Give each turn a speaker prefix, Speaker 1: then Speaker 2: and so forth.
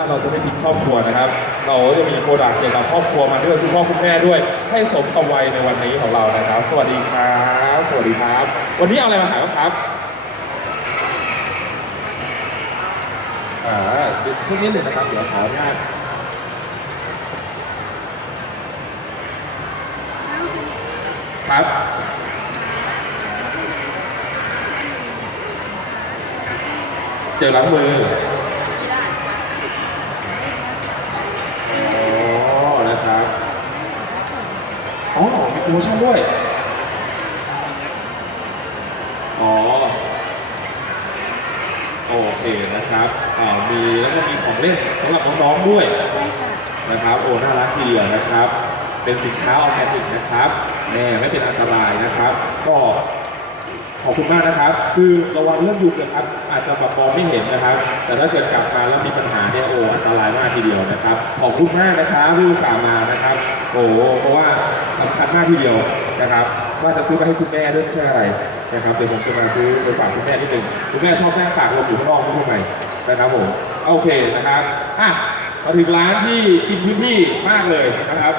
Speaker 1: ถ้าเราจะไม่ทิ้งครอบครัวนะครับ เราจะมีโปรดักต์เกี่ยวกับครอบครัวมาด้วยคุณพ่อคุณแม่ด้วย ให้สมกับวัยในวันนี้ของเรานะครับ สวัสดีครับ สวัสดีครับ วันนี้เอาอะไรมาขายครับอ่าเดี๋ยวช่วงนี้หนึ่งนะครับเดี๋ยวขออนุญาตครับเจลล้างมือ อ๋อมีโปรโมชั่นด้วย อ๋อ โอเคนะครับอ่ามีแล้วก็มีของเล่นสำหรับน้องๆด้วยนะครับ โอ้ น่ารักทีเดียวนะครับ เป็นสินค้าออร์แกนิกนะครับแน่ไม่เป็นอันตรายนะครับ ก็ขอบคุณมากนะครับ คือระวังเรื่องยุงนะครับ อาจจะแบบมองไม่เห็นนะครับ แต่ถ้าเกิดกลับมาแล้วมีปัญหาเนี่ยโอ้อันตราย ทีเดียวนะครับ ขอบคุณมากนะครับที่อุตส่าห์มานะครับ โอ้เพราะว่าสำคัญมากทีเดียวนะครับ ว่าจะซื้อไปให้คุณแม่ด้วยใช่อะไรนะครับเดี๋ยวผมจะมาซื้อไปฝากคุณแม่นิดนึงคุณแม่ชอบนั่งตากลมอยู่ข้างนอกไม่รู้ทำไมนะครับผมโอเคนะครับอะมาถึงร้านที่กินพื้นที่มากเลยนะครับ